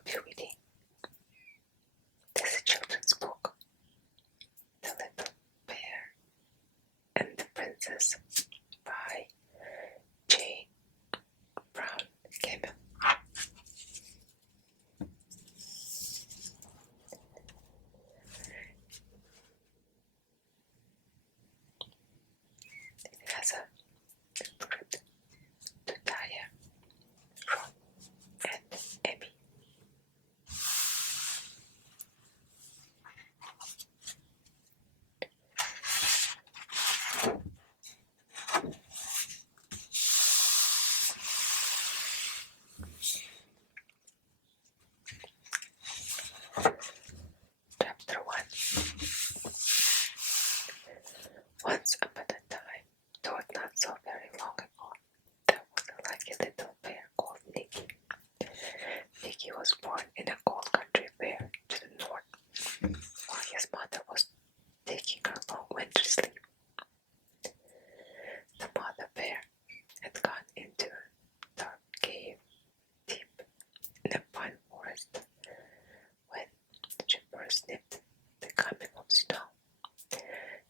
will be reading this children's book, The Little Bear and the Princess by Jane Brown Gemmill. It has a script to Taya, Ron, and Emmy. Chapter 1. Once upon a time, though not so very long ago, there was a lucky little bear called Nicky. Nicky was born in a cold country bear to the north, while his mother was taking her long winter sleep. The mother bear had gone into a dark cave deep in a pine forest when she first sniffed the coming of snow,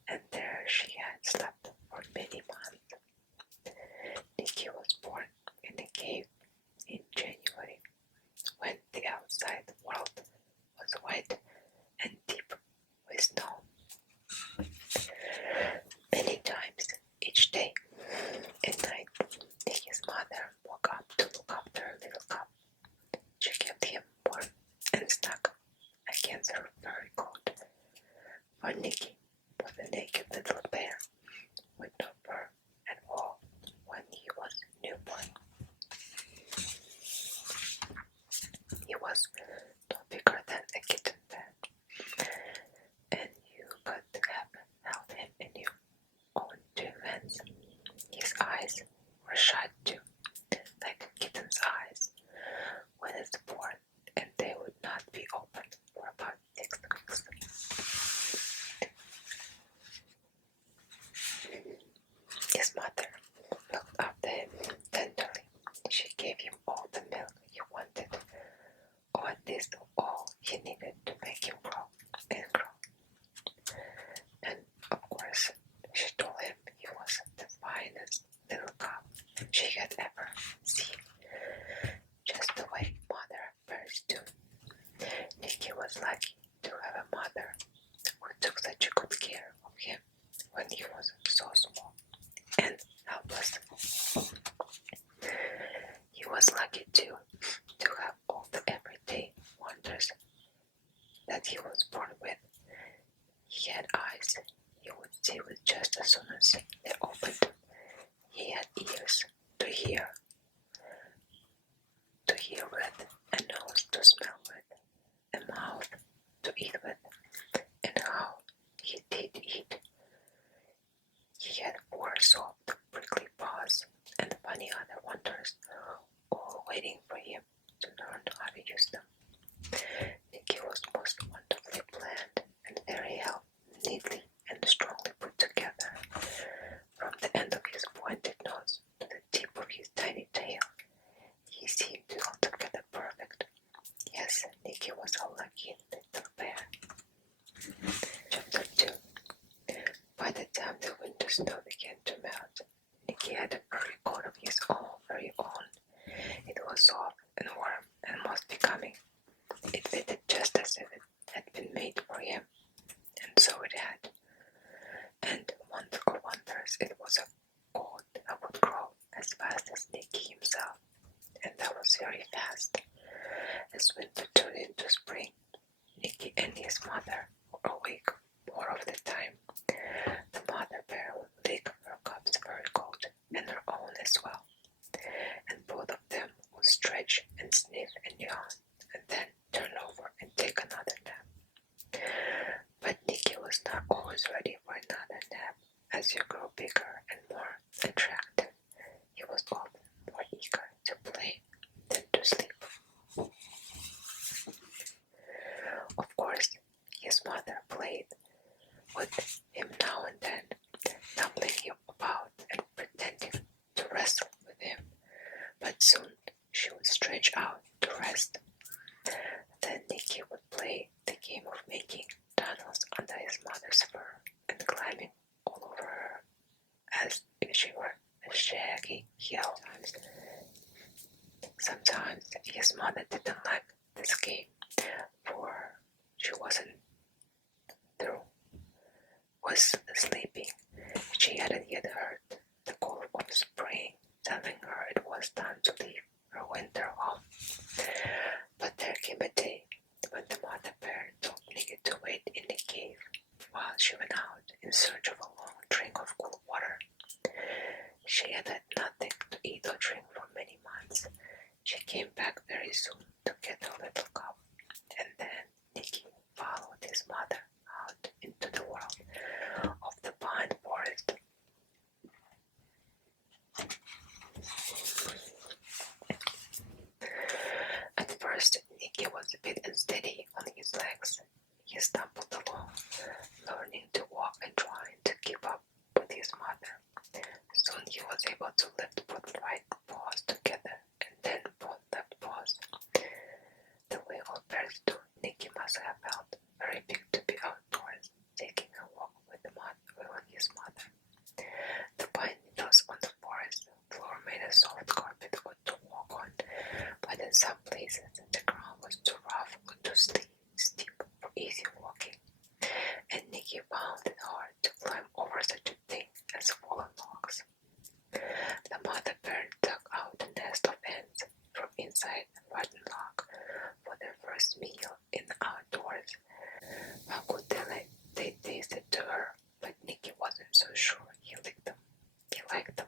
and there she had slept for many months. Nicky was born in a cave in January, when the outside world was white and deep with snow. Many times each day and night, Nicky's mother woke up to look after her little cub. She kept him warm and snug against her furry coat, for Nicky was a naked little bear with no fur at all when he was newborn. He was no bigger than a kitten then, and you could have held him in your own 2 hands. His eyes were shut too, like a kitten's eyes when it's born, and they would not be opened for about 6 weeks. His mother looked after him tenderly. She gave him all the milk he wanted, or at least all he needed to make him grow and grow. And of course, she told him he was the finest little cub she had ever seen, just the way mother bears do. Nicky was lucky to have a mother who took such good care of him when he was so small and helpless. He was lucky too to have all the everyday wonders that he was born with. He had eyes he would see with just as soon as they opened. He had ears to hear with, a nose to smell with, a mouth to eat with, and how he did eat. He had 4 soft, prickly paws and funny other wonders, all waiting for him to learn how to use them. Nicky was most wonderfully planned and very neatly and strongly put together. From the end of his pointed nose to the tip of his tiny tail, he seemed altogether perfect. Yes, Nicky was a lucky little bear. Chapter 2. By the time the winter snow began to melt, Nicky had a furry coat of his very own. It was soft and warm and most becoming. It fitted just as if it had been made for him, and so it had. And wonder of wonders, it was a coat that would grow as fast as Nicky himself, and that was very fast. As winter turned into spring, Nicky and his mother were awake more of the time. The mother bear would lick her cub's furry coat and her own as well, and both of them would stretch and sniff and yawn, and then turn over and take another nap. But Nicky was not always ready for another nap. As you grow bigger and more attractive, he was often more eager to play than to sleep. Of course, his mother played with him now and then, tumbling him about and pretending to wrestle with him, but soon she would stretch out to rest Then Nicky would play the game of making tunnels under his mother's fur and climbing all over her as if she were a shaggy heel. Sometimes his mother didn't like this game, for she was sleeping. She hadn't yet heard the call of spring telling her it was time to leave her winter home. But there came a day when the mother bear told Nicky to wait in the cave while she went out in search of a long drink of cool water. She had had nothing to eat or drink for many months. She came back very soon to get her little cup, and then Nicky followed his mother out into the world of the pine forest. At first, Nicky was a bit unsteady on his legs. He stumbled along, learning to walk and trying to keep up with his mother. Soon he was able to lift both right paws together and then both left paws. The way all bears do, Nicky must have felt very big to be outdoors, taking a walk with his mother. The pine needles on the forest floor made a soft carpet to walk on, but in some places the ground was too rough or too steep for easy walking, and Nicky found it hard to climb over such a thing as fallen logs. The mother bear dug out a nest of ants from inside a rotten log for their first meal in the outdoors. How good they tasted to her, but Nicky wasn't so sure he liked them.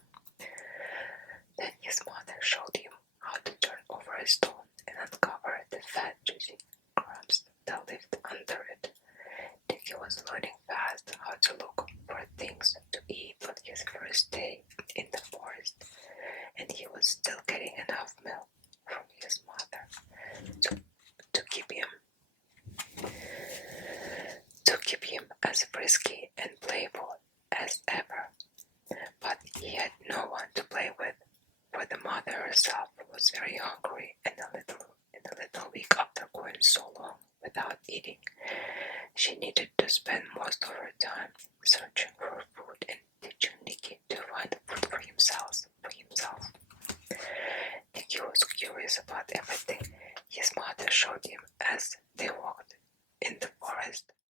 Then his mother showed him how to turn over a stone and uncover the fat, juicy crumbs that lived under it. Nicky was learning fast how to look for things to eat on his first day in the forest, and he was still getting enough milk from his mother to keep him as frisky and playful as ever. But he had no one to play with, for the mother herself was very hungry and a little weak after going so long without eating. She needed to spend most of her time searching for food and teaching Nicky to find food for himself. Nicky was curious about everything his mother showed him as they walked